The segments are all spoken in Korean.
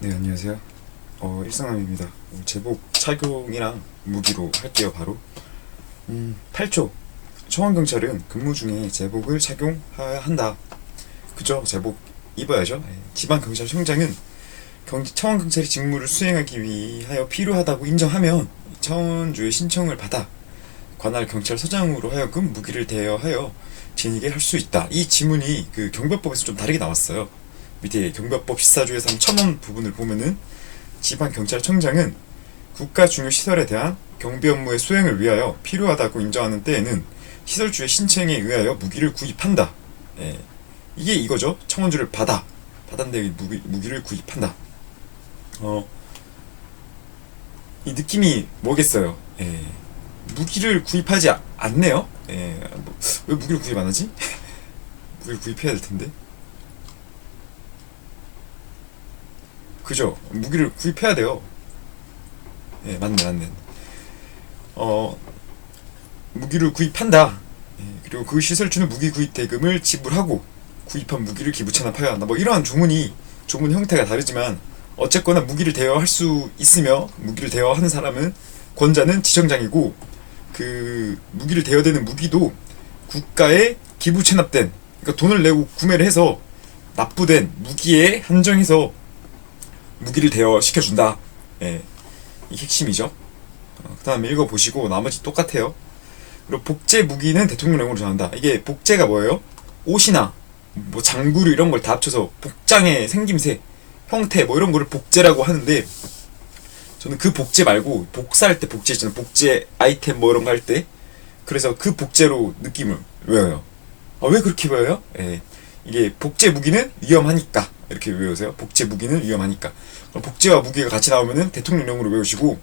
네, 안녕하세요. 일상남입니다. 제복 착용이랑 무기로 할게요, 바로. 8초. 청원경찰은 근무 중에 제복을 착용해야 한다. 그죠? 제복 입어야죠. 지방경찰청장은 청원경찰이 직무를 수행하기 위하여 필요하다고 인정하면 청원주의 신청을 받아 관할 경찰서장으로 하여금 무기를 대여하여 지니게 할 수 있다. 이 지문이 그 경별법에서 좀 다르게 나왔어요. 밑에 경별법 14조에서 3천 부분을 보면은 지방경찰청장은 국가 중요 시설에 대한 경비 업무의 수행을 위하여 필요하다고 인정하는 때에는 시설주의 신청에 의하여 무기를 구입한다. 예, 이게 이거죠. 청원주를 받았는데 무기를 구입한다. 이 느낌이 뭐겠어요. 무기를 구입하지 않네요. 왜 무기를 구입 안 하지? 무기를 구입해야 될 텐데. 그죠? 무기를 구입해야 돼요. 맞네. 어, 무기를 구입한다. 그리고 그 시설주는 무기 구입 대금을 지불하고 구입한 무기를 기부 체납하여야 한다. 뭐 이러한 조문 형태가 다르지만 어쨌거나 무기를 대여할 수 있으며 무기를 대여하는 사람은 권자는 지청장이고 그 무기를 대여되는 무기도 국가에 기부 체납된 그러니까 돈을 내고 구매를 해서 납부된 무기에 한정해서 무기를 대여시켜준다. 예, 이게 핵심이죠. 그 다음에 읽어보시고 나머지 똑같아요. 그리고 복제 무기는 대통령령으로 정한다. 이게 복제가 뭐예요? 옷이나 뭐 장구류 이런 걸 다 합쳐서 복장의 생김새, 형태 뭐 이런 거를 복제라고 하는데 저는 그 복제 말고 복사할 때 복제 있잖아요. 복제 아이템 뭐 이런 거 할 때 그래서 그 복제로 느낌을 외워요. 왜 그렇게 외워요? 이게 복제 무기는 위험하니까 이렇게 외우세요. 복제 무기는 위험하니까. 그럼 복제와 무기가 같이 나오면은 대통령령으로 외우시고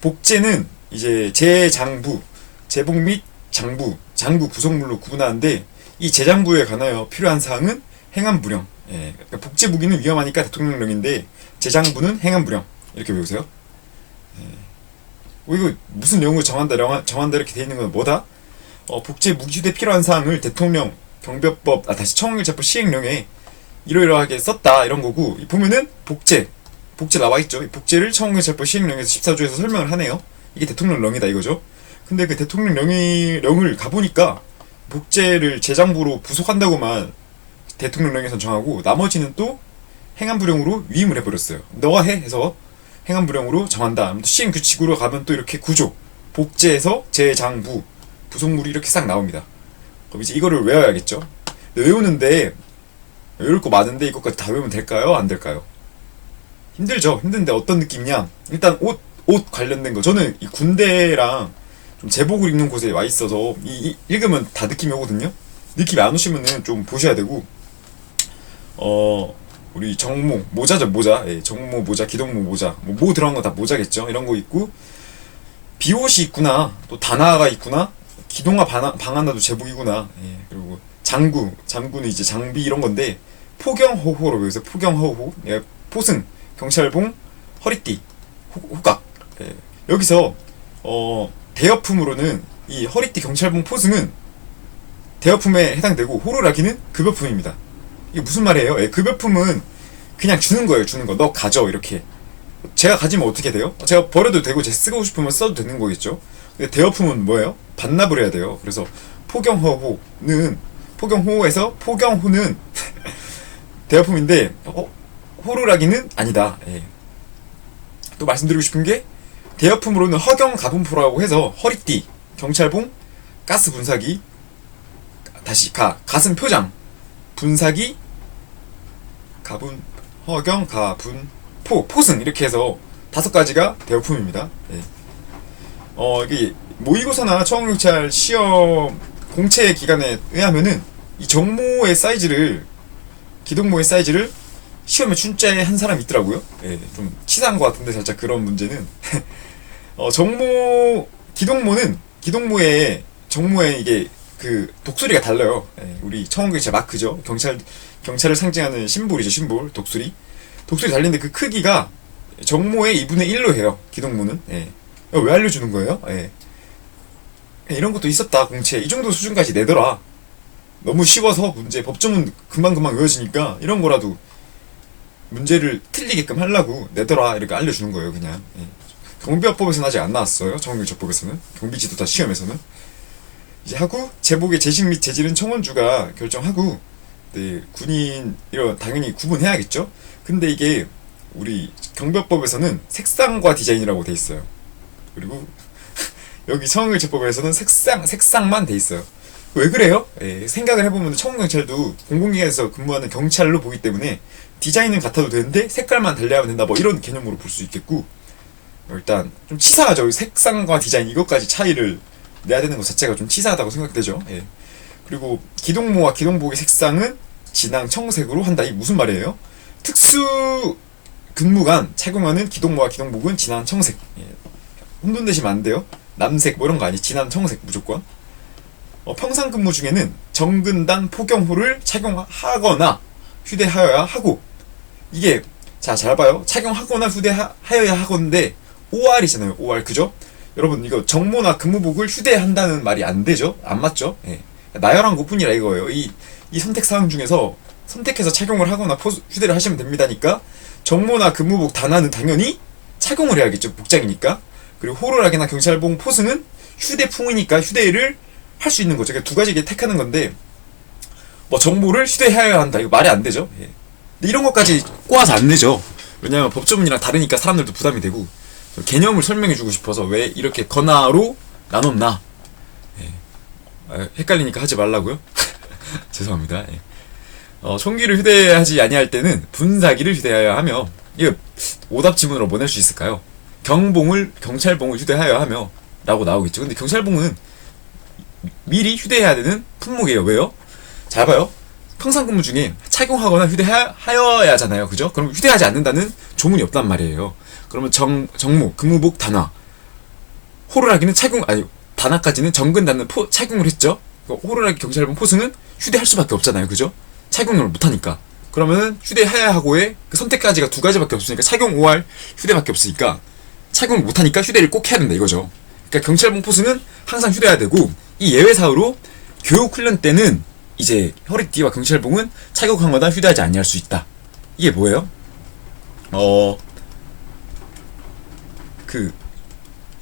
복제는 이제 재장부, 제복 및 장부 구성물로 구분하는데 이 재장부에 관하여 필요한 사항은 행안부령. 그러니까 복제 무기는 위험하니까 대통령령인데 재장부는 행안부령 이렇게 외우세요. 이거 무슨 내용을 정한다 이렇게 돼 있는 건 뭐다? 복제 무기 휴대 필요한 사항을 대통령 경별법 다시 청원경찰법 시행령에 이러이러하게 썼다 이런 거고 보면은 복제 나와 있죠. 복제를 청원경찰법 시행령에서 14조에서 설명을 하네요. 이게 대통령령이다 이거죠. 근데 그 대통령령을 가보니까 복제를 재장부로 부속한다고만 대통령령에서 정하고 나머지는 또 행안부령으로 위임을 해버렸어요. 너가 해 해서 행안부령으로 정한다. 시행규칙으로 가면 또 이렇게 구조 복제에서 재장부 부속물이 이렇게 싹 나옵니다. 그럼 이제 이거를 외워야겠죠. 외우는데 외울 거 많은데 이것까지 다 외우면 될까요? 안 될까요? 힘들죠. 힘든데 어떤 느낌이냐? 일단 옷 관련된 거. 저는 이 군대랑 좀 제복을 입는 곳에 와 있어서 읽으면 다 느낌이 오거든요. 느낌이 안 오시면은 좀 보셔야 되고 우리 정모 모자죠 모자. 정모 모자 기동모 모자 뭐 들어간 거 다 모자겠죠. 이런 거 있고 비옷이 있구나 또 단화가 있구나 기동화 방한나도 제복이구나. 그리고 장구는 이제 장비 이런 건데 포경허호로 외우세요. 포경허호. 포승 경찰봉 허리띠 호각. 여기서 대여품으로는 이 허리띠 경찰봉 포승은 대여품에 해당되고 호루라기는 급여품입니다. 이게 무슨 말이에요? 급여품은 그냥 주는 거예요. 주는 거. 너 가져 이렇게. 제가 가지면 어떻게 돼요? 제가 버려도 되고 제가 쓰고 싶으면 써도 되는 거겠죠. 근데 대여품은 뭐예요? 반납을 해야 돼요. 그래서 포경호에서 포경호는 대여품인데 호루라기는 아니다. 또 말씀드리고 싶은 게 대여품으로는 허경 가분포라고 해서 허리띠, 경찰봉, 가스 분사기, 다시 가슴 표장, 분사기, 가분, 허경, 가분, 포승 이렇게 해서 5가지가 대여품입니다. 이게 모의고사나 청원경찰 시험 공채 기간에 의하면은 이 기동모의 사이즈를 시험에 출제한 사람이 있더라고요. 좀 치사한 것 같은데 살짝 그런 문제는 기동모의 정모의 이게 그 독수리가 달라요. 우리 청원경찰 마크죠. 경찰을 상징하는 심볼이죠. 심볼 독수리 달린데 그 크기가 정모의 2분의 1로 해요. 기동모는. 왜 알려주는 거예요? 이런 것도 있었다 공채 이 정도 수준까지 내더라. 너무 쉬워서 문제 법정은 금방금방 외워지니까 이런 거라도 문제를 틀리게끔 하려고 내더라 이렇게 알려주는 거예요 그냥. 예. 경비화법에서는 아직 안 나왔어요. 청원경찰법에서는 경비지도타 시험에서는 이제 하고 제복의 재식 및 재질은 청원주가 결정하고 네, 군인 이런 당연히 구분해야겠죠. 근데 이게 우리 경비법에서는 색상과 디자인이라고 돼 있어요. 그리고 여기 청원경찰법에서는 색상만 돼 있어요. 왜 그래요? 예, 생각을 해보면 청원경찰도 공공기관에서 근무하는 경찰로 보기 때문에 디자인은 같아도 되는데 색깔만 달리하면 된다 뭐 이런 개념으로 볼 수 있겠고, 일단 좀 치사하죠. 색상과 디자인 이것까지 차이를 내야 되는 것 자체가 좀 치사하다고 생각되죠. 예. 그리고 기동모와 기동복의 색상은 진한 청색으로 한다. 이게 무슨 말이에요? 특수 근무관 착용하는 기동모와 기동복은 진한 청색. 예. 혼돈되시면 안 돼요. 남색 뭐 이런 거 아니. 진한 청색 무조건. 평상 근무 중에는 정근단 포경호를 착용하거나 휴대하여야 하고, 이게 자 잘 봐요. 착용하거나 휴대하여야 하건데 OR이잖아요. OR 그죠? 여러분 이거 정모나 근무복을 휴대한다는 말이 안 되죠? 안 맞죠? 예. 나열한 것뿐이라 이거예요. 이 선택 사항 중에서 선택해서 착용을 하거나 휴대를 하시면 됩니다니까. 정모나 근무복 단화는 당연히 착용을 해야겠죠. 복장이니까. 그리고 호루라기나 경찰복 포승은 휴대풍이니까 휴대를 할 수 있는 거죠. 그러니까 두 가지 택하는 건데, 뭐 정모를 휴대해야 한다 이거 말이 안 되죠. 예. 근데 이런 것까지 꼬아서 안 되죠. 왜냐하면 법조문이랑 다르니까 사람들도 부담이 되고, 개념을 설명해주고 싶어서 왜 이렇게 건화로 나눴나. 예. 헷갈리니까 하지 말라고요. 죄송합니다. 예. 총기를 휴대하지 아니할 때는 분사기를 휴대하여야 하며, 이거 오답 지문으로 뭐 낼 수 있을까요? 경찰봉을 휴대하여야 하며 라고 나오겠죠. 근데 경찰봉은 미리 휴대해야 되는 품목이에요. 왜요? 잘 봐요. 평상 근무 중에 착용하거나 휴대하여야 하잖아요. 그죠? 그럼 휴대하지 않는다는 조문이 없단 말이에요. 그러면 정모, 근무복 단화, 호루라기는 단화까지는 정근 닫는 착용을 했죠. 호루라기 경찰봉 포승은 휴대할 수밖에 없잖아요. 그죠? 착용을 못하니까. 그러면 휴대해야 하고의 그 선택까지가 두 가지밖에 없으니까 착용 5할 휴대밖에 없으니까 착용을 못하니까 휴대를 꼭 해야 된다 이거죠. 그러니까 경찰봉 포승은 항상 휴대해야 되고, 이 예외 사유로 교육 훈련 때는 이제 허리띠와 경찰봉은 착용하거나 휴대하지 아니할 수 있다. 이게 뭐예요?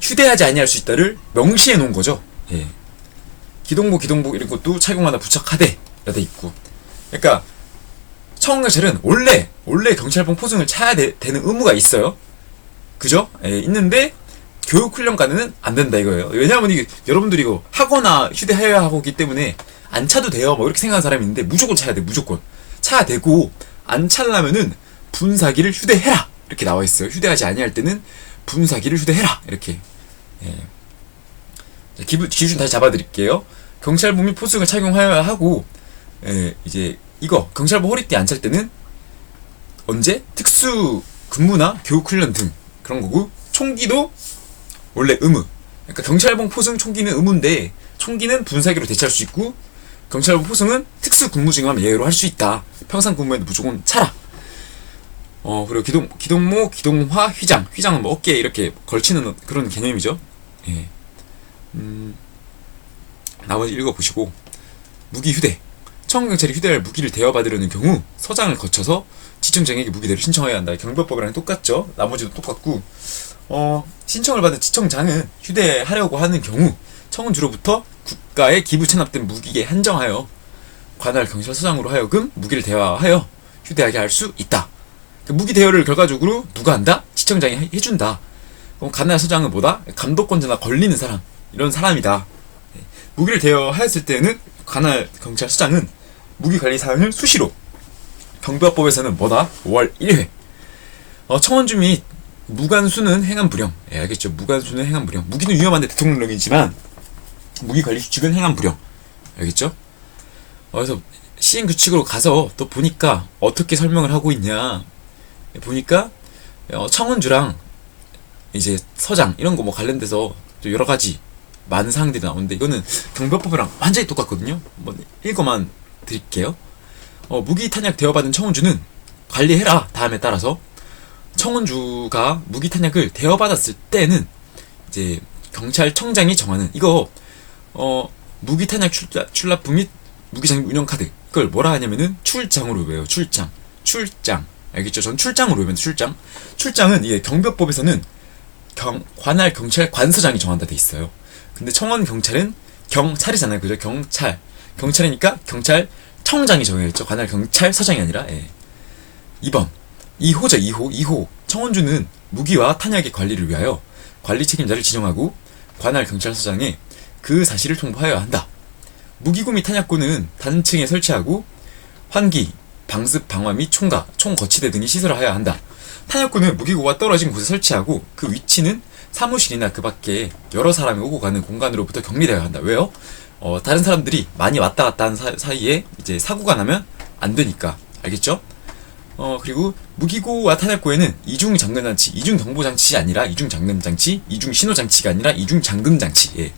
휴대하지 아니할 수 있다를 명시해 놓은 거죠. 예. 기동복 이런 것도 착용하나 부착하되 돼 있고. 그러니까 청원경찰은 원래 경찰봉 포승을 차야 되는 의무가 있어요. 그죠? 예, 있는데 교육훈련관은 안 된다 이거예요. 왜냐하면 이게 여러분들이 이거 하거나 휴대해야 하기 때문에 안 차도 돼요 뭐 이렇게 생각하는 사람이 있는데, 무조건 차야 돼. 무조건 차야 되고, 안 차려면은 분사기를 휴대해라 이렇게 나와 있어요. 휴대하지 아니할 때는 분사기를 휴대해라 이렇게. 예. 기준 다시 잡아드릴게요. 경찰복 및 포승을 착용하여야 하고, 예, 이제 이거 경찰복 허리띠 안 찰 때는 언제? 특수 근무나 교육훈련 등 그런 거고, 총기도 원래 의무. 그러니까 경찰봉 포승 총기는 의무인데 총기는 분사기로 대체할 수 있고, 경찰봉 포승은 특수 근무 중에만 예외로 할 수 있다. 평상 근무에는 무조건 차라. 그리고 기동모, 기동화, 휘장은 뭐 어깨에 이렇게 걸치는 그런 개념이죠. 예. 나머지 읽어보시고. 무기 휴대. 청원경찰이 휴대할 무기를 대여받으려는 경우 서장을 거쳐서 지청장에게 무기대를 신청해야 한다. 경비법이랑 똑같죠. 나머지도 똑같고, 신청을 받은 지청장은 휴대하려고 하는 경우 청원주로부터 국가에 기부 체납된 무기에 한정하여 관할 경찰서장으로 하여금 무기를 대여하여 휴대하게 할 수 있다. 무기 대여를 결과적으로 누가 한다? 지청장이 해준다. 그럼 관할 서장은 뭐다? 감독권자나 걸리는 사람, 이런 사람이다. 무기를 대여하였을 때는 관할 경찰서장은 무기 관리 사항을 수시로, 경비법에서는 뭐다? 5월 1회 청원주 및 무관수는 행한 불령. 예, 알겠죠? 무관수는 행한 불령. 무기는 위험한데 대통령령이지만 무기 관리 규칙은 행한 불령. 알겠죠? 그래서 시행 규칙으로 가서 또 보니까 어떻게 설명을 하고 있냐. 보니까 청원주랑 이제 서장 이런 거 뭐 관련돼서 또 여러 가지 많은 사항들이 나오는데, 이거는 경비법이랑 완전히 똑같거든요. 한번 읽어만 드릴게요. 무기 탄약 대여받은 청원주는 관리해라. 다음에 따라서 청원주가 무기 탄약을 대여받았을 때는 이제 경찰청장이 정하는, 이거 무기 탄약 출납부 및 무기 장비 운영 카드, 그걸 뭐라 하냐면은 출장으로 외워요. 출장. 알겠죠? 전 출장으로 외웁니다. 출장은 이게 경비법에서는 관할 경찰 관서장이 정한다 돼 있어요. 근데 청원 경찰은 경찰이잖아요, 그죠? 경찰이니까 경찰청장이 정해야겠죠. 관할 경찰서장이 아니라. 2번 2호 청원주는 무기와 탄약의 관리를 위하여 관리 책임자를 지정하고 관할 경찰서장에 그 사실을 통보하여야 한다. 무기고 및 탄약고는 단층에 설치하고 환기, 방습, 방화 및 총 거치대 등의 시설을 하여야 한다. 탄약고는 무기고가 떨어진 곳에 설치하고 그 위치는 사무실이나 그 밖에 여러 사람이 오고 가는 공간으로부터 격리되어야 한다. 왜요? 다른 사람들이 많이 왔다 갔다 하는 사이에 이제 사고가 나면 안 되니까. 알겠죠? 그리고 무기고와 탄약고에는 이중장근장치, 이중경보장치 아니라 이중장근장치, 이중신호장치가 아니라 이중잠금장치.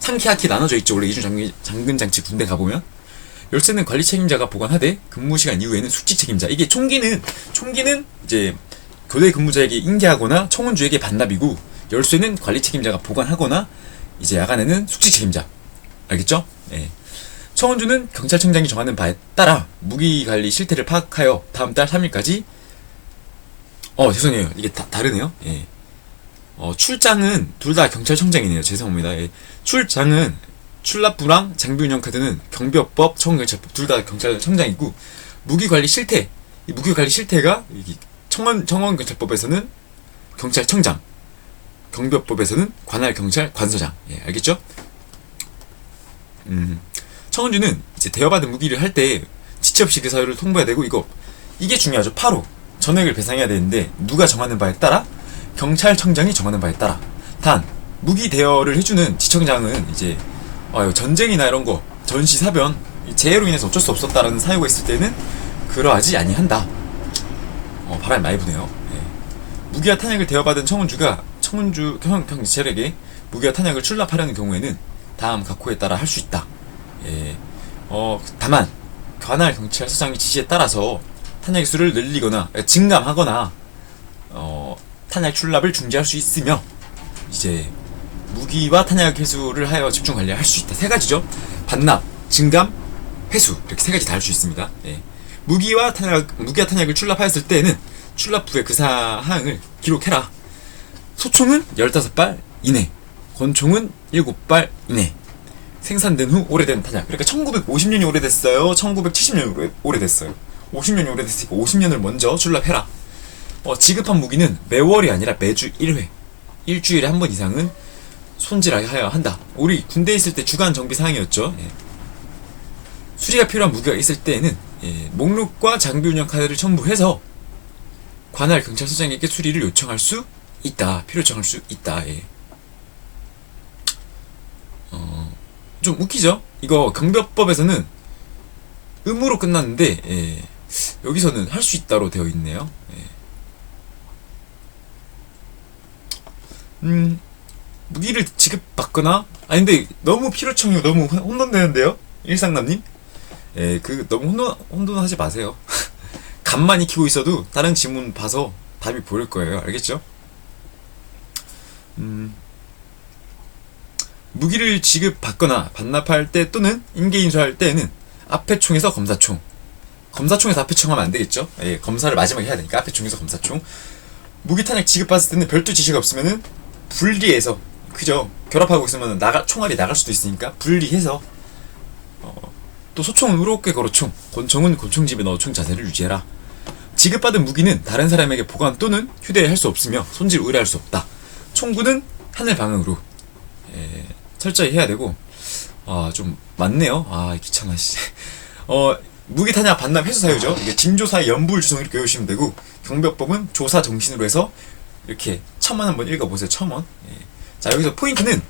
3키, 하키 나눠져 있죠. 원래 이중장근장치 군대 가보면. 열쇠는 관리 책임자가 보관하되 근무 시간 이후에는 숙지 책임자. 이게 총기는 이제 교대 근무자에게 인계하거나 청원주에게 반납이고, 열쇠는 관리 책임자가 보관하거나 이제 야간에는 숙지 책임자. 알겠죠? 청원주는 경찰청장이 정하는 바에 따라 무기 관리 실태를 파악하여 다음 달 3일까지 죄송해요. 이게 다르네요. 출장은 둘 다 경찰청장이네요. 죄송합니다. 출장은 출납부랑 장비운영 카드는 경비업법, 청원경찰법 둘 다 경찰청장이고, 무기관리 실태, 이 무기관리 실태가 청원경찰법에서는 경찰청장, 경비업법에서는 관할경찰 관서장. 알겠죠? 청원주는 이제 대여받은 무기를 할 때 지체 없이 그 사유를 통보해야 되고, 이게 중요하죠. 8호 전액을 배상해야 되는데 누가 정하는 바에 따라 경찰청장이 정하는 바에 따라. 단 무기 대여를 해주는 지청장은 이제 전쟁이나 이런 거, 전시 사변, 재해로 인해서 어쩔 수 없었다라는 사유가 있을 때는 그러하지 아니한다. 바람이 많이 부네요. 무기와 탄약을 대여받은 청원주 경찰에게 무기와 탄약을 출납하려는 경우에는 다음 각호에 따라 할 수 있다. 다만 관할 경찰서장의 지시에 따라서 탄약의 수를 늘리거나 증감하거나 탄약 출납을 중지할 수 있으며, 이제 무기와 탄약 회수를 하여 집중 관리할 수 있다. 세 가지죠. 반납, 증감, 회수, 이렇게 세 가지 다 할 수 있습니다. 무기와 탄약을 출납하였을 때에는 출납 후에 그 사항을 기록해라. 소총은 15발 이내, 권총은 7발 이내. 생산된 후 오래된 탄약. 그러니까 1950년이 오래됐어요, 1970년이 오래됐어요. 50년이 오래됐으니까 50년을 먼저 출납해라. 지급한 무기는 매월이 아니라 매주 1회, 일주일에 한 번 이상은 손질하여야 한다. 우리 군대에 있을 때 주간 정비 사항이었죠. 수리가 필요한 무기가 있을 때에는 목록과 장비 운영 카드를 첨부해서 관할 경찰서장에게 수리를 요청할 수 있다. 필요 요청할 수 있다. 좀 웃기죠? 이거 경비법에서는 의무로 끝났는데 여기서는 할 수 있다로 되어 있네요. 무기를 지급받거나, 근데 너무 필요청이고 너무 혼돈되는데요, 일상남님. 너무 혼돈하지 마세요. 간만 익히고 있어도 다른 지문 봐서 답이 보일 거예요. 알겠죠? 무기를 지급받거나 반납할 때 또는 인계인수할 때에는 앞에 총에서 검사총에서 앞에 총 하면 안 되겠죠? 검사를 마지막에 해야 되니까 앞에 총에서 검사총. 무기 탄약 지급받았을 때는 별도 지시가 없으면은 분리해서, 그죠? 결합하고 있으면 총알이 나갈 수도 있으니까 분리해서. 또 소총은 의롭게 걸어총, 권총은 권총집에 넣어 총 자세를 유지해라. 지급받은 무기는 다른 사람에게 보관 또는 휴대할 수 없으며 손질 의뢰할 수 없다. 총구는 하늘 방향으로 철저히 해야 되고. 좀 많네요. 귀찮아. 무기 탄약 반납 회수 사유죠. 이게 징조사의 연불 주성 이렇게 외우시면 되고, 경비법은 조사 정신으로 해서 이렇게 첨언 한번 읽어보세요. 첨언. 자, 여기서 포인트는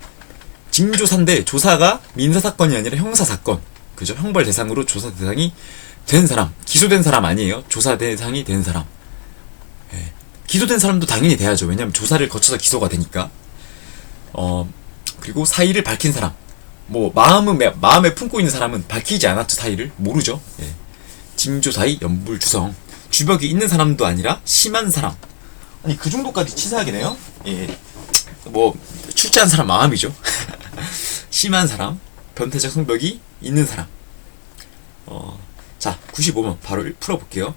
징조사인데 조사가 민사사건이 아니라 형사사건, 그죠? 형벌 대상으로 조사 대상이 된 사람, 기소된 사람 아니에요. 조사 대상이 된 사람. 기소된 사람도 당연히 돼야죠. 왜냐면 조사를 거쳐서 기소가 되니까. 그리고 사의를 밝힌 사람, 마음에 품고 있는 사람은 밝히지 않았죠. 사의를 모르죠. 징조사의 연불주성. 주벽이 있는 사람도 아니라 심한 사람. 아니, 그 정도까지 치사하게네요. 출제한 사람 마음이죠. 심한 사람, 변태적 성벽이 있는 사람. 자, 95번 바로 풀어볼게요.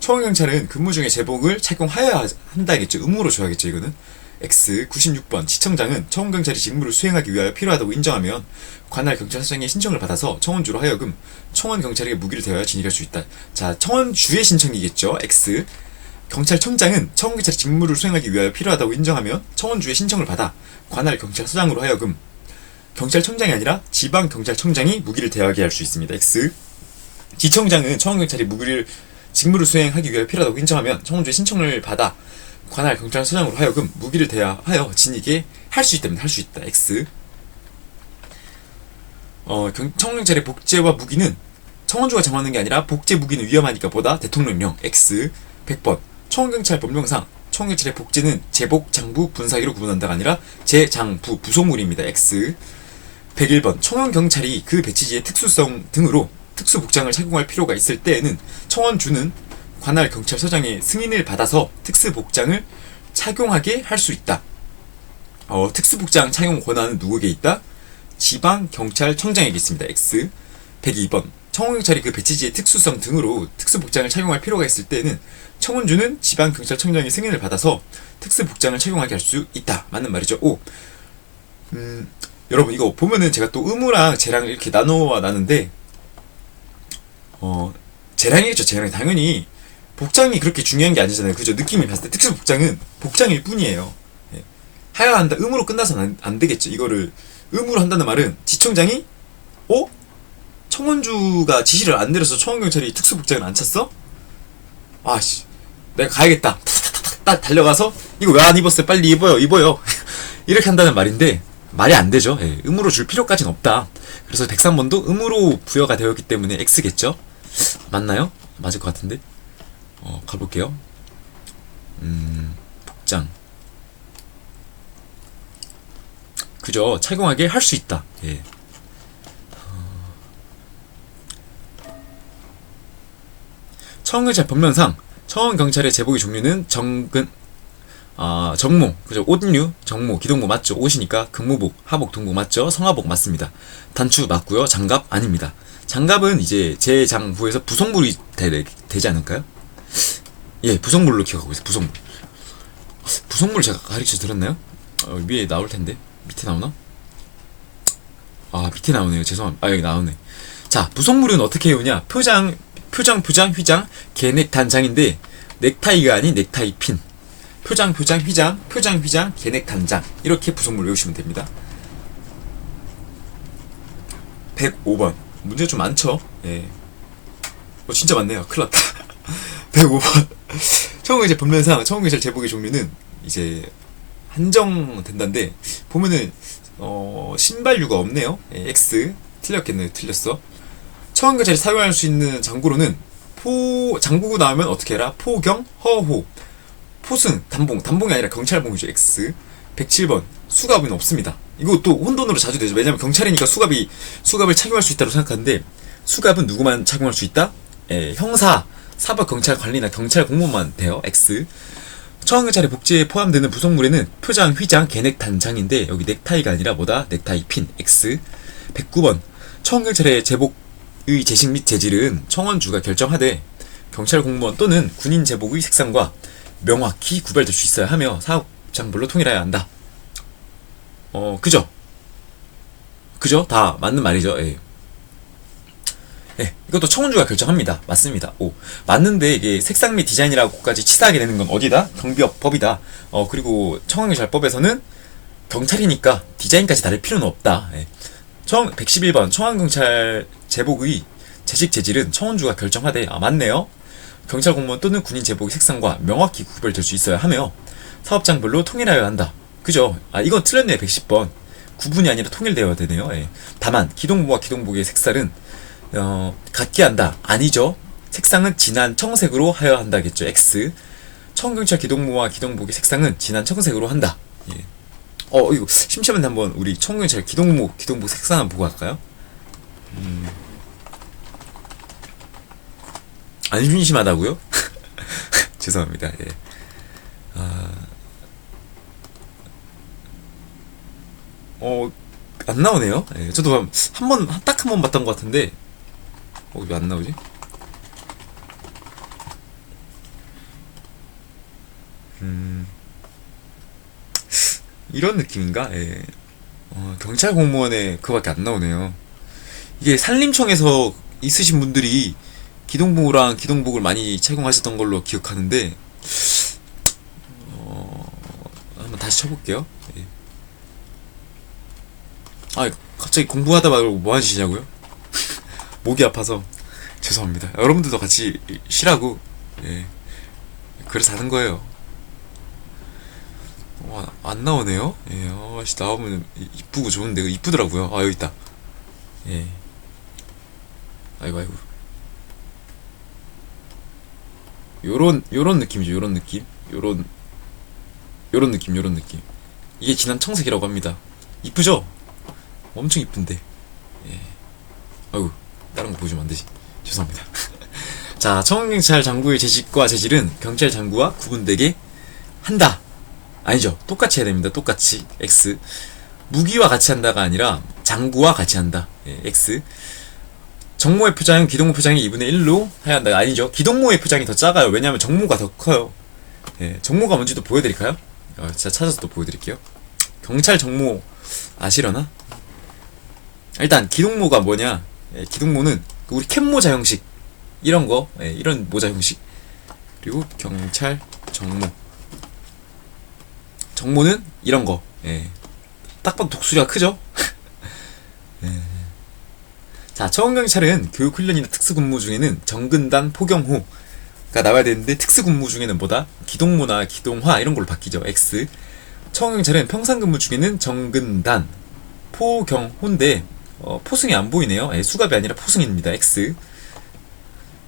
청원경찰은 근무 중에 제복을 착용하여야 한다겠죠. 의무로 줘야겠죠. 이거는 X 96번 지청장은 청원경찰이 직무를 수행하기 위하여 필요하다고 인정하면 관할 경찰서장의 신청을 받아서 청원주로 하여금 청원경찰에게 무기를 대하여 진입할 수 있다. 자, 청원주의 신청이겠죠. X 경찰청장은 청원경찰이 직무를 수행하기 위하여 필요하다고 인정하면 청원주의 신청을 받아 관할 경찰서장으로 하여금 경찰청장이 아니라 지방경찰청장이 무기를 대하게 할 수 있습니다. X 지청장은 청원경찰이 직무를 수행하기 위하여 필요하다고 인정하면 청원주의 신청을 받아 관할 경찰서장으로 하여금 무기를 대하여 지니게 할 수 있다면 할 수 있다. X 청원경찰의 복제와 무기는 청원주가 정하는 게 아니라 복제 무기는 위험하니까 보다 대통령령. X 100번 청원경찰 법령상 청원경찰의 복제는 제복, 장부, 분사기로 구분한다가 아니라 제장부, 부속물입니다. X 101번 청원경찰이 그 배치지의 특수성 등으로 특수복장을 착용할 필요가 있을 때에는 청원주는 관할 경찰서장의 승인을 받아서 특수복장을 착용하게 할 수 있다. 특수복장 착용 권한은 누구에게 있다? 지방경찰청장에게 있습니다. X 102번 청원경찰이 그 배치지의 특수성 등으로 특수복장을 착용할 필요가 있을 때에는 청원주는 지방경찰청장의 승인을 받아서 특수복장을 착용하게 할 수 있다. 맞는 말이죠. 5. 여러분 이거 보면은 제가 또 의무랑 재량 이렇게 나누어 놨는데 재량이겠죠. 재량이 당연히 복장이 그렇게 중요한 게 아니잖아요. 그죠? 느낌이 봤을 때 특수복장은 복장일 뿐이에요. 예. 하여야 한다. 의무로 끝나서는 안 되겠죠. 이거를 의무로 한다는 말은 지청장이 청원주가 지시를 안 내려서 청원경찰이 특수복장을 안 찼어? 아씨 내가 가야겠다. 딱 달려가서 이거 왜 안 입었어요? 빨리 입어요. 이렇게 한다는 말인데 말이 안 되죠. 예. 의무로 줄 필요까지는 없다. 그래서 103번도 의무로 부여가 되었기 때문에 X겠죠? 맞나요? 맞을 것 같은데. 가볼게요. 복장. 그죠? 착용하게 할 수 있다. 예. 청원경찰 법령상 청원경찰의 제복의 종류는 정모, 그죠? 옷류, 정모, 기동모 맞죠? 옷이니까 근무복, 하복, 동복 맞죠? 성화복 맞습니다. 단추 맞고요. 장갑 아닙니다. 장갑은 이제 제장부에서 부속물이 되지 않을까요? 예, 부속물로 기억하고 있어요. 부속물 제가 가르쳐 드렸나요? 위에 나올 텐데 밑에 나오나? 밑에 나오네요. 죄송합니다. 여기 나오네. 자, 부속물은 어떻게 해오냐? 표장, 휘장, 개넥 단장인데 넥타이가 아닌 넥타이 핀. 표장, 휘장, 개넥 단장. 이렇게 부속물 외우시면 됩니다. 105번. 문제 좀 많죠? 예. 진짜 많네요. 큰일 났다. 105번. 청원경찰 법령상 청원경찰 제복의 종류는 이제 한정된다는데 보면은 신발류가 없네요. 예, X 틀렸겠네요. 틀렸어. 청원경찰이 사용할 수 있는 장구로는 장구고 나오면 어떻게 해라? 포경, 허호, 포승, 단봉이 아니라 경찰봉이죠. X 107번 수갑은 없습니다. 이거 또 혼돈으로 자주 되죠. 왜냐면 경찰이니까 수갑을 착용할 수 있다고 생각하는데 수갑은 누구만 착용할 수 있다? 형사, 사법경찰관리나 경찰 공무원만 돼요. X 청원경찰의 복지에 포함되는 부속물에는 표장, 휘장, 개넥 단장인데 여기 넥타이가 아니라 뭐다? 넥타이 핀. X 109번 청원경찰의 제복의 재식 및 재질은 청원주가 결정하되 경찰 공무원 또는 군인 제복의 색상과 명확히 구별될 수 있어야 하며 사업장별로 통일해야 한다. 그죠? 다 맞는 말이죠. 예. 네, 이것도 청원주가 결정합니다. 맞습니다. 맞는데 이게 색상 및 디자인이라고까지 치사하게 되는 건 어디다? 경비법이다. 그리고 청원경찰법에서는 경찰이니까 디자인까지 다를 필요는 없다. 예. 111번 청원경찰 제복의 재식 재질은 청원주가 결정하되 맞네요. 경찰 공무원 또는 군인 제복의 색상과 명확히 구별될 수 있어야 하며 사업장별로 통일하여야 한다. 그죠? 이건 틀렸네요. 110번 구분이 아니라 통일되어야 되네요. 예. 다만 기동부와 기동복의 색깔은 같게 한다. 아니죠. 색상은 진한 청색으로 하여야 한다겠죠. X 청원경찰 기동부와 기동복의 색상은 진한 청색으로 한다. 예. 이거 심심한데 한번 우리 청원경찰 기동복 색상 한번 보고 갈까요? 안 심심하다고요? 죄송합니다. 예. 안 나오네요. 예, 저도 딱 한 번 봤던 것 같은데, 왜 안 나오지? 이런 느낌인가? 예. 경찰 공무원에 그거밖에 안 나오네요. 이게 산림청에서 있으신 분들이 기동복이랑 기동복을 많이 착용하셨던 걸로 기억하는데, 한번 다시 쳐볼게요. 예. 아, 갑자기 공부하다 말고 뭐 하시냐고요? 목이 아파서 죄송합니다. 여러분들도 같이 쉬라고. 예. 그래서 하는 거예요. 안 나오네요. 예. 나오면 이쁘고 좋은데 이쁘더라고요. 아, 여기 있다. 예. 아이고 아이고. 요런 느낌이죠. 요런 느낌. 요런 느낌. 이게 진한 청색이라고 합니다. 이쁘죠? 엄청 이쁜데. 예. 아이고, 다른 거 보여주면 안 되지. 죄송합니다. 자, 청원경찰 장구의 재질과 재질은 경찰 장구와 구분되게 한다. 아니죠. 똑같이 해야 됩니다. 똑같이. X. 무기와 같이 한다가 아니라 장구와 같이 한다. 예, X. 정모의 표장은 기동모 표장의 2분의 1로 해야 한다. 아니죠. 기동모의 표장이 더 작아요. 왜냐하면 정모가 더 커요. 예, 정모가 뭔지도 보여드릴까요? 제가 찾아서 또 보여드릴게요. 경찰 정모 아시려나? 일단 기동모가 뭐냐? 예, 기동모는 우리 캡모자 형식 이런 거, 예, 이런 모자 형식. 그리고 경찰 정모. 정모는 이런 거. 예. 딱 봐도 독수리가 크죠? 예. 자, 청원경찰은 교육훈련이나 특수근무 중에는 정근단, 포경호가 나와야 되는데 특수근무 중에는 뭐다? 기동모나 기동화 이런 걸로 바뀌죠. X. 청원경찰은 평상근무 중에는 정근단, 포경호인데 포승이 안 보이네요. 예, 수갑이 아니라 포승입니다. X.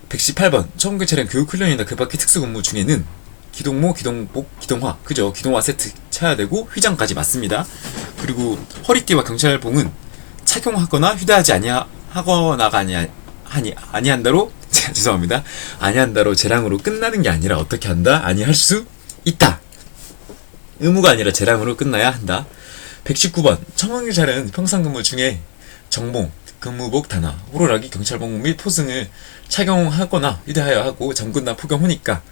118번. 청원경찰은 교육훈련이나 그 밖의 특수근무 중에는 기동모, 기동복, 기동화. 그죠? 기동화 세트 차야 되고 휘장까지 맞습니다. 그리고 허리띠와 경찰봉은 착용하거나 휴대하지 아니하거나가 아니한다로 죄송합니다. 아니한다로 재량으로 끝나는 게 아니라 어떻게 한다? 아니할 수 있다. 의무가 아니라 재량으로 끝나야 한다. 119번. 청원경찰은 평상근무 중에 정봉, 근무복 단화, 호루라기, 경찰복무 및 포승을 착용하거나 휴대하여야 하고 장군단 포경호니까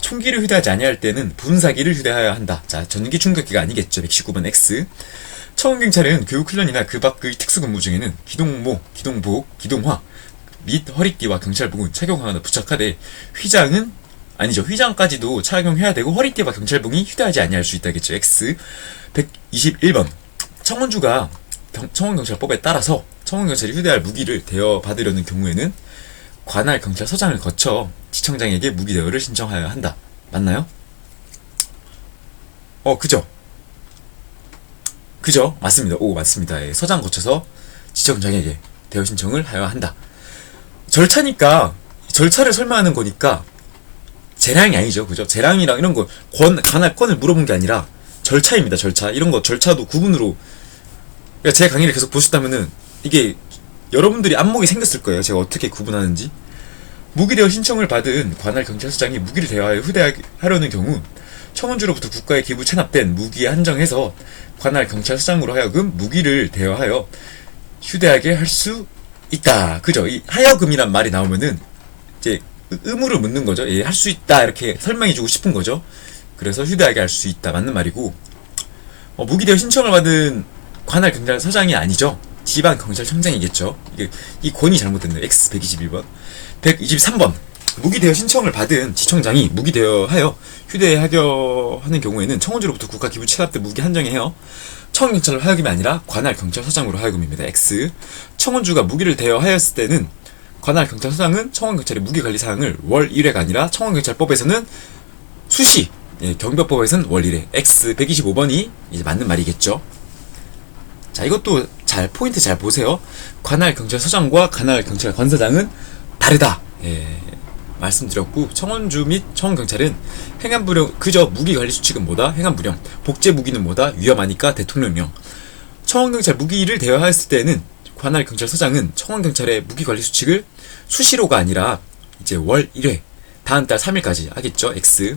총기를 휴대하지 아니할 때는 분사기를 휴대하여야 한다. 자, 전기 충격기가 아니겠죠. 119번 X. 청원경찰은 교육훈련이나 그 밖의 특수근무 중에는 기동모, 기동복, 기동화 및 허리띠와 경찰복은 착용하거나 부착하되 휘장은 아니죠. 휘장까지도 착용해야 되고 허리띠와 경찰복이 휴대하지 아니할 수 있다겠죠. X. 121번. 청원주가 청원경찰법에 따라서 청원경찰이 휴대할 무기를 대여받으려는 경우에는 관할 경찰서장을 거쳐 지청장에게 무기 대여를 신청하여야 한다. 맞나요? 그죠? 그죠? 맞습니다. 오, 맞습니다. 예, 서장 거쳐서 지청장에게 대여 신청을 하여야 한다. 절차니까 절차를 설명하는 거니까 재량이 아니죠. 그죠? 재량이랑 이런 거 관할 건을 물어본 게 아니라 절차입니다. 절차. 이런 거 절차도 구분으로, 그러니까 제 강의를 계속 보셨다면은 이게 여러분들이 안목이 생겼을 거예요. 제가 어떻게 구분하는지. 무기 대여 신청을 받은 관할 경찰서장이 무기를 대여하여 휴대하려는 경우 청원주로부터 국가에 기부 체납된 무기에 한정해서 관할 경찰서장으로 하여금 무기를 대여하여 휴대하게 할 수 있다. 그죠? 이 하여금이란 말이 나오면은 이제 의무를 묻는 거죠. 예, 할 수 있다 이렇게 설명해주고 싶은 거죠. 그래서 휴대하게 할 수 있다 맞는 말이고, 무기 대여 신청을 받은 관할 경찰서장이 아니죠. 지방 경찰청장이겠죠. 이 권이 잘못됐네요. X 121번. 123번. 무기 대여 신청을 받은 지청장이 무기 대여하여 휴대하려 하는 경우에는 청원주로부터 국가 기부 체납된 무기 한정해요. 청원경찰로 하여금이 아니라 관할 경찰서장으로 하여금입니다. X. 청원주가 무기를 대여하였을 때는 관할 경찰서장은 청원경찰의 무기 관리 사항을 월 1회가 아니라 청원경찰법에서는 수시, 예, 경별법에서는 월 1회. X 125번이 이제 맞는 말이겠죠. 자, 이것도 포인트 잘 보세요. 관할 경찰서장과 관할 경찰관서장은 다르다. 예, 말씀드렸고, 청원주 및 청원경찰은 행안부령, 그저 무기관리 수칙은 뭐다? 행안부령. 복제 무기는 뭐다? 위험하니까 대통령령. 청원경찰 무기를 대여하였을 때는 관할 경찰서장은 청원경찰의 무기관리 수칙을 수시로가 아니라 이제 월 1회, 다음 달 3일까지 하겠죠. X.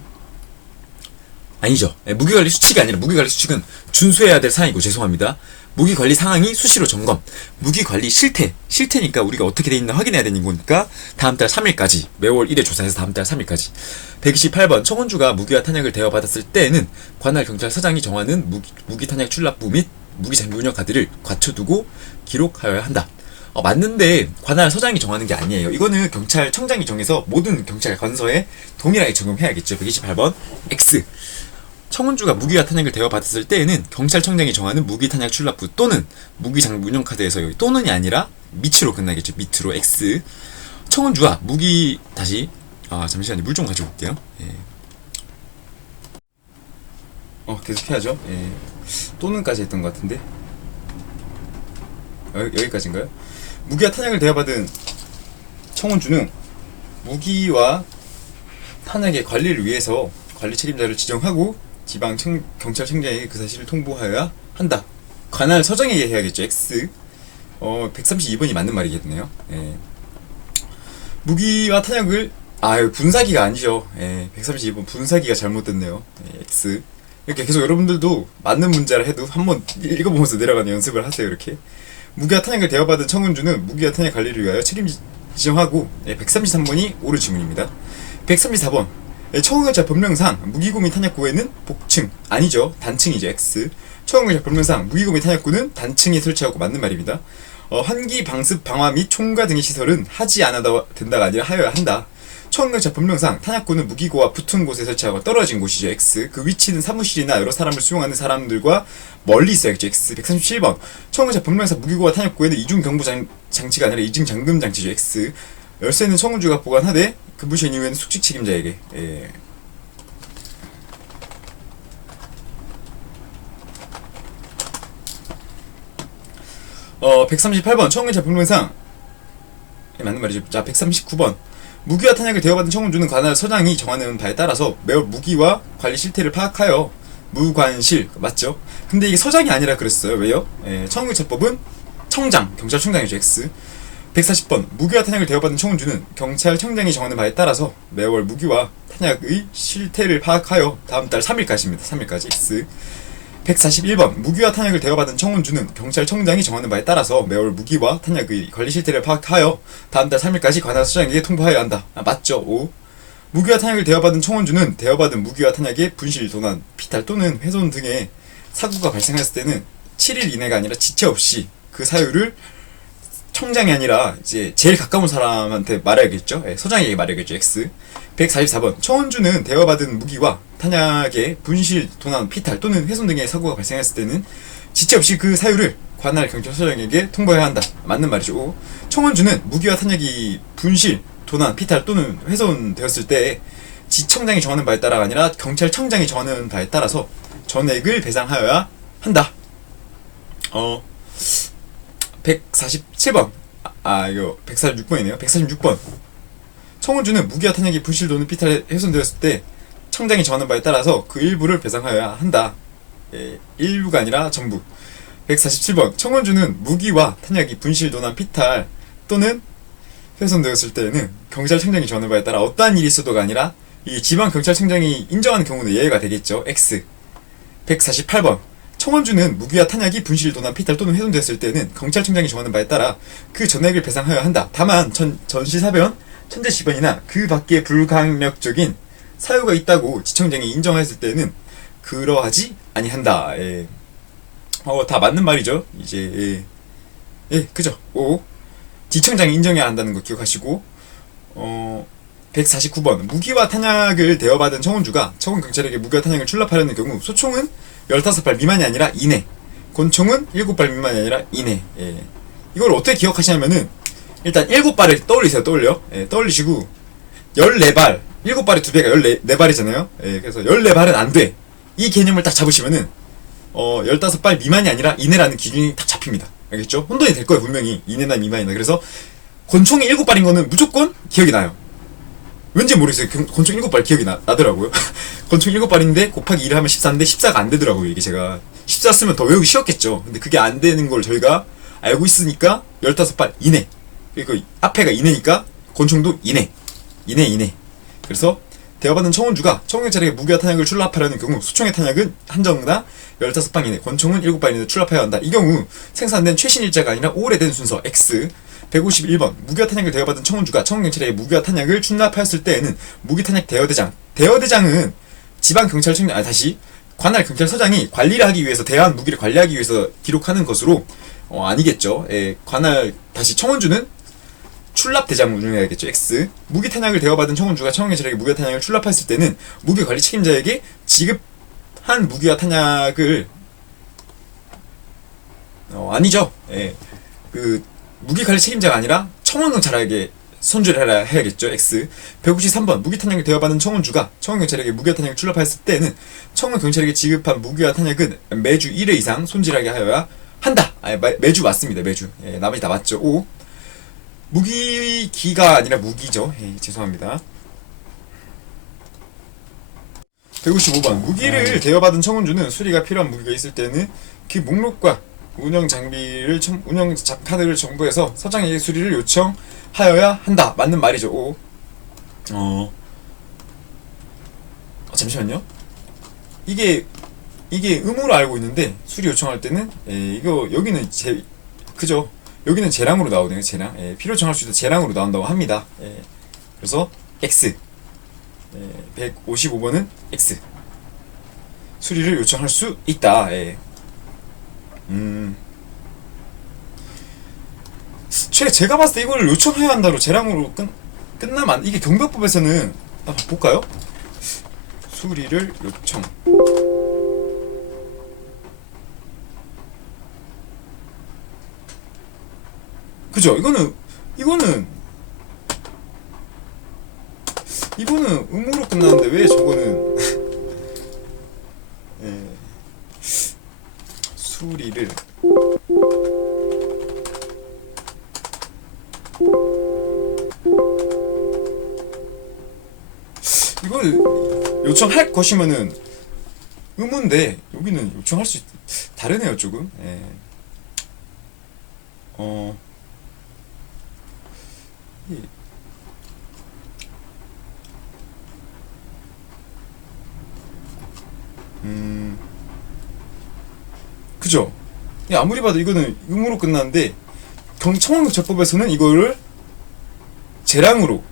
아니죠. 무기관리 수칙이 아니라 무기관리 수칙은 준수해야 될 사항이고 죄송합니다. 무기관리 상황이 수시로 점검. 무기관리 실태니까 우리가 어떻게 돼 있나 확인해야 되는 거니까 다음 달 3일까지 매월 1회 조사해서 다음 달 3일까지 128번 청원주가 무기와 탄약을 대여받았을 때에는 관할 경찰서장이 정하는 무기 탄약 출납부 및 무기 장비 운영 카드를 갖춰두고 기록하여야 한다. 맞는데 관할 서장이 정하는 게 아니에요. 이거는 경찰청장이 정해서 모든 경찰 관서에 동일하게 적용해야겠죠. 128번 X. 청원주가 무기와 탄약을 대여받았을 때에는 경찰청장이 정하는 무기 탄약 출납부 또는 무기 장비 운영 카드에서 여기 또는이 아니라 밑으로 끝나겠죠. 밑으로 X. 청원주와 무기 다시 잠시만요. 물 좀 가지고 올게요. 예. 계속 해야죠. 예. 또는까지 했던 것 같은데 여기까지인가요? 무기와 탄약을 대여받은 청원주는 무기와 탄약의 관리를 위해서 관리 책임자를 지정하고 지방 경찰청장에게 그 사실을 통보하여야 한다. 관할 서장에게 해야겠죠. X. 132번이 맞는 말이겠네요. 예. 무기와 탄약을 분사기가 아니죠. 132번 분사기가 잘못됐네요. X. 이렇게 계속 여러분들도 맞는 문자를 해도 한번 읽어보면서 내려가는 연습을 하세요. 이렇게 무기와 탄약을 대여받은 청원주는 무기와 탄약 관리를 위하여 책임 지정하고 133번이 옳은 질문입니다. 134번 청원경찰 법령상 무기고 및 탄약고에는 복층 아니죠. 단층이죠. X. 청원경찰 법령상 무기고 및 탄약고는 단층에 설치하고 맞는 말입니다. 환기, 방습, 방화 및 총과 등의 시설은 하지 않아도 된다가 아니라 하여야 한다. 청원경찰 법령상 탄약고는 무기고와 붙은 곳에 설치하고 떨어진 곳이죠. X. 그 위치는 사무실이나 여러 사람을 수용하는 사람들과 멀리 있어야겠죠. X. 137번 청원경찰 법령상 무기고와 탄약고에는 이중 경보 장치가 아니라 이중 잠금 장치죠. X. 열쇠는 청원주가 보관하되 금부시한 이후에는 숙직 책임자에게. 138번 청원경찰 법령상 맞는 말이죠. 자, 139번 무기와 탄약을 대여받은 청원주는 관할 서장이 정하는 바에 따라서 매월 무기와 관리 실태를 파악하여 무관실 맞죠? 근데 이게 서장이 아니라 그랬어요. 왜요? 청원경찰법은 청장, 경찰청장이죠. X. 140번 무기와 탄약을 대여받은 청원주는 경찰청장이 정하는 바에 따라서 매월 무기와 탄약의 실태를 파악하여 다음 달 3일까지입니다. 3일까지 X. 141번 무기와 탄약을 대여받은 청원주는 경찰청장이 정하는 바에 따라서 매월 무기와 탄약의 관리 실태를 파악하여 다음 달 3일까지 관할 서장에게 통보하여야 한다. 맞죠? 5. 무기와 탄약을 대여받은 청원주는 대여받은 무기와 탄약의 분실, 도난, 피탈 또는 훼손 등의 사고가 발생했을 때는 7일 이내가 아니라 지체 없이 그 사유를 청장이 아니라 이제 제일 가까운 사람한테 말해야겠죠. 서장에게 말해야겠죠. X. 144번 청원주는 대여받은 무기와 탄약의 분실, 도난, 피탈 또는 훼손 등의 사고가 발생했을 때는 지체 없이 그 사유를 관할 경찰서장에게 통보해야 한다. 맞는 말이죠. 청원주는 무기와 탄약이 분실, 도난, 피탈 또는 훼손되었을 때 지청장이 정하는 바에 따라가 아니라 경찰청장이 정하는 바에 따라서 전액을 배상하여야 한다. 147번 이거 146번이네요. 146번 청원주는 무기와 탄약이 분실 또는 피탈에 훼손되었을 때 청장이 정하는 바에 따라서 그 일부를 배상하여야 한다. 일부가 아니라 전부. 147번 청원주는 무기와 탄약이 분실, 도난, 피탈 또는 훼손되었을 때에는 경찰청장이 정하는 바에 따라 어떠한 일이 있어도가 아니라 이 지방경찰청장이 인정하는 경우는 예외가 되겠죠. X. 148번 청원주는 무기와 탄약이 분실, 도난, 피탈 또는 훼손되었을 때는 경찰청장이 정하는 바에 따라 그 전액을 배상하여야 한다. 다만 전시사변, 천재시변이나 그 밖에 불강력적인 사유가 있다고 지청장이 인정했을 때는 그러하지 아니한다. 다 맞는 말이죠. 이제 그죠. 5. 지청장이 인정해야 한다는 거 기억하시고 149번 무기와 탄약을 대여받은 청원주가 청원경찰에게 무기와 탄약을 출납하려는 경우 소총은 15발 미만이 아니라 이내, 권총은 7발 미만이 아니라 이내. 이걸 어떻게 기억하시냐면은 일단 7발을 떠올리세요. 떠올리시고 14발, 7발에 2배가 14발이잖아요. 그래서 14발은 안 돼. 이 개념을 딱 잡으시면은 15발 미만이 아니라 이내라는 기준이 딱 잡힙니다. 알겠죠? 혼돈이 될 거예요. 분명히 이내나 미만이나. 그래서 권총이 7발인 거는 무조건 기억이 나요. 왠지 모르겠어요. 권총 7발 기억이 나더라고요. 권총 7발인데 곱하기 1을 하면 14인데 14가 안 되더라고요. 이게 제가 14 쓰면 더 외우기 쉬웠겠죠. 근데 그게 안 되는 걸 저희가 알고 있으니까 15발 이내. 그리고 앞에가 이내니까 권총도 이내. 그래서 대여받은 청원주가 청원경찰에게 무기와 탄약을 출납하려는 경우 소총의 탄약은 한정당 15방 이내, 권총은 7발 이내 출납해야 한다. 이 경우 생산된 최신 일자가 아니라 오래된 순서 X. 151번 무기와 탄약을 대여받은 청원주가 청원경찰에게 무기와 탄약을 출납하였을 때에는 무기탄약 대여대장은 지방경찰청 다시 관할 경찰서장이 관리를 하기 위해서 대여한 무기를 관리하기 위해서 기록하는 것으로 아니겠죠. 관할 다시 청원주는 출납대장을 운영해야겠죠. X. 무기탄약을 대여받은 청원주가 청원경찰에게 무기와 탄약을 출납했을 때는 무기관리 책임자에게 지급한 무기와 탄약을 아니죠. 그 무기관리 책임자가 아니라 청원경찰에게 손질을 해야겠죠. X. 153번 무기탄약을 대여받은 청원주가 청원경찰에게 무기와 탄약을 출납하였을 때는 청원경찰에게 지급한 무기와 탄약은 매주 1회 이상 손질하게 하여야 한다. 매주 맞습니다. 매주. 나머지 다 맞죠. 5. 무기기가 아니라 무기죠. 죄송합니다. 155번 무기를 대여받은 청원주는 수리가 필요한 무기가 있을 때는 그 목록과 운영 카드를 첨부해서 서장에게 수리를 요청하여야 한다. 맞는 말이죠. 5. 잠시만요. 이게 의무로 알고 있는데 수리 요청할 때는 이거 여기는 그죠? 여기는 재량으로 나오네요. 재량. 필요 정할 수 있다. 재량으로 나온다고 합니다. 그래서 X. 155번은 X. 수리를 요청할 수 있다. 제가 봤을 때 이걸 요청해야 한다로 재량으로 끝나면 이게 경비법에서는 볼까요? 수리를 요청. 그죠? 이거는 의무로 끝나는데 왜 저거는 수리를 이걸 요청할 것이면은 의무인데 여기는 요청할 수 다르네요 조금. 그죠? 아무리 봐도 이거는 의무로 끝나는데 청원경찰법에서는 이거를 재량으로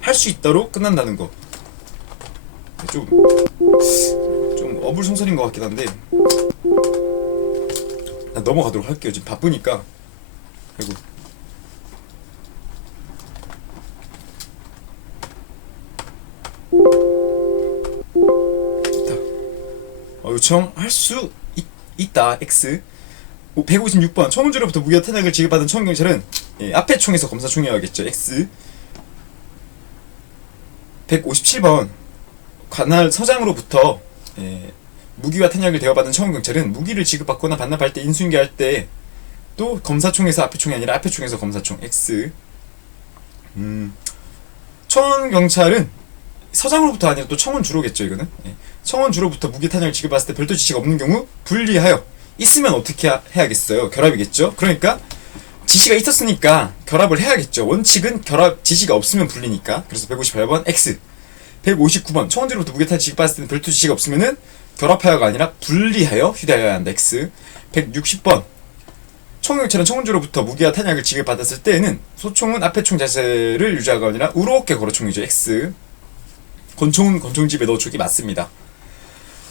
할 수 있다로 끝난다는 거. 좀 어불성설인 것 같긴 한데 넘어가도록 할게요. 지금 바쁘니까. 그리고 요청할 수 있다. X. 156번 청원주로부터 무기와 탄약을 지급받은 청원경찰은 앞에 총에서 검사총이어야겠죠. X. 157번 관할 서장으로부터 무기와 탄약을 대여받은 청원경찰은 무기를 지급받거나 반납할 때 인수인계할 때 또 검사총에서 앞에 총이 아니라 앞에 총에서 검사총. X. 청원경찰은 서장으로부터 아니라 또 청원주로겠죠. 이거는 청원주로부터 무기 탄약을 지급받을 때 별도 지시가 없는 경우 분리하여 있으면 어떻게 해야겠어요? 결합이겠죠. 그러니까 지시가 있었으니까 결합을 해야겠죠. 원칙은 결합 지시가 없으면 분리니까. 그래서 158번 X. 159번 청원주로부터 무기 탄약 지급받을 때는 별도 지시가 없으면은 결합하여가 아니라 분리하여 휴대하여야 한다. X. 160번 청원경찰은 청원주로부터 무기와 탄약을 지급받았을 때에는 소총은 앞에 총 자세를 유지하가 아니라 우로어깨 걸어총이죠. X. 권총은 권총집에 넣어주기 맞습니다.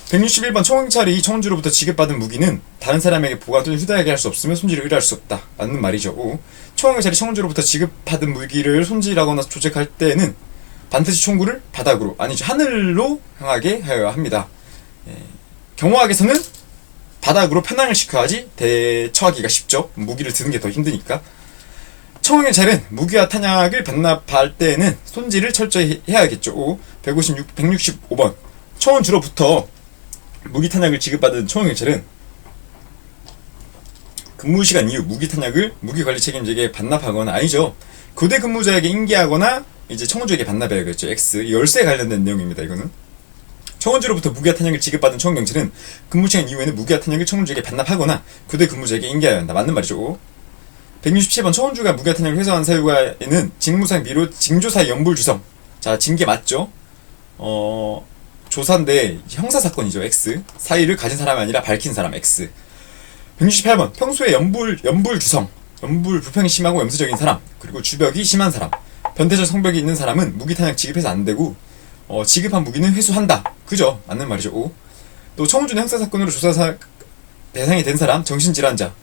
161번 청원경찰이 청원주로부터 지급받은 무기는 다른 사람에게 보관 또는 휴대하게 할 수 없으며 손질을 의뢰할 수 없다. 맞는 말이죠. 5. 청원경찰이 청원주로부터 지급받은 무기를 손질하거나 조작할 때에는 반드시 총구를 바닥으로 아니죠 하늘로 향하게 하여야 합니다. 경호학에서는 바닥으로 편향을 시켜야지 대처하기가 쉽죠. 무기를 드는 게 더 힘드니까. 청원경찰은 무기와 탄약을 반납할 때에는 손질을 철저히 해야겠죠. 165번 청원주로부터 무기 탄약을 지급받은 청원경찰은 근무시간 이후 무기 탄약을 무기관리 책임자에게 반납하거나 아니죠. 교대 근무자에게 인계하거나 이제 청원주에게 반납해야겠죠. X. 열쇠에 관련된 내용입니다. 이거는 청원주로부터 무기와 탄약을 지급받은 청원경찰은 근무시간 이후에는 무기와 탄약을 청원주에게 반납하거나 교대 근무자에게 인계하여야 한다. 맞는 말이죠. 167번 청원주가 무기와 탄약을 회수한 사유가에는 직무상 미로 징조사 연불 주성. 자, 징계 맞죠? 조사인데 형사 사건이죠. X. 사의를 가진 사람이 아니라 밝힌 사람 X. 168번 평소에 연불주성, 연불 불평이 심하고 염세적인 사람, 그리고 주벽이 심한 사람, 변태적 성벽이 있는 사람은 무기 탄약 지급해서 안 되고 지급한 무기는 회수한다. 그죠? 맞는 말이죠. O. 또 청운준 형사 사건으로 조사 대상이 된 사람 정신질환자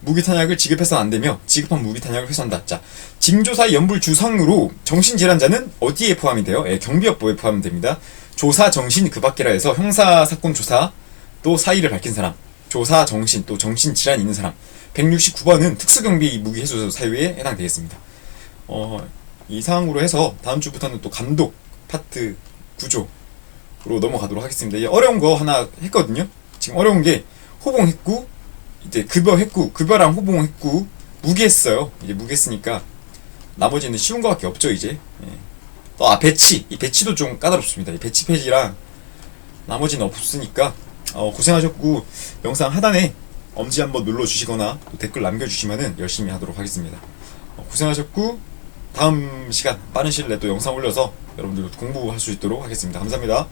무기 탄약을 지급해서 안 되며 지급한 무기 탄약을 회수한다. 자, 징조사의 연불주성으로 정신질환자는 어디에 포함이 돼요? 예, 경비업법에 포함됩니다. 조사 정신 그 밖이라 해서 형사 사건 조사 또 사의를 밝힌 사람, 조사 정신 또 정신질환이 있는 사람. 169번은 특수경비 무기 회수 사유에 해당되겠습니다. 이상으로 해서 다음 주부터는 또 감독 파트 구조로 넘어가도록 하겠습니다. 이제 어려운 거 하나 했거든요. 지금 어려운 게 호봉 했고 이제 급여 했고 급여랑 호봉 했고 무기 했어요. 이제 무기 했으니까 나머지는 쉬운 거밖에 없죠 이제. 예. 또 배치 이 배치도 좀 까다롭습니다. 이 배치 페이지랑 나머지는 없으니까 고생하셨고 영상 하단에 엄지 한번 눌러주시거나 또 댓글 남겨주시면은 열심히 하도록 하겠습니다. 고생하셨고 다음 시간 빠른 시일 내에 또 영상 올려서 여러분들도 공부할 수 있도록 하겠습니다. 감사합니다.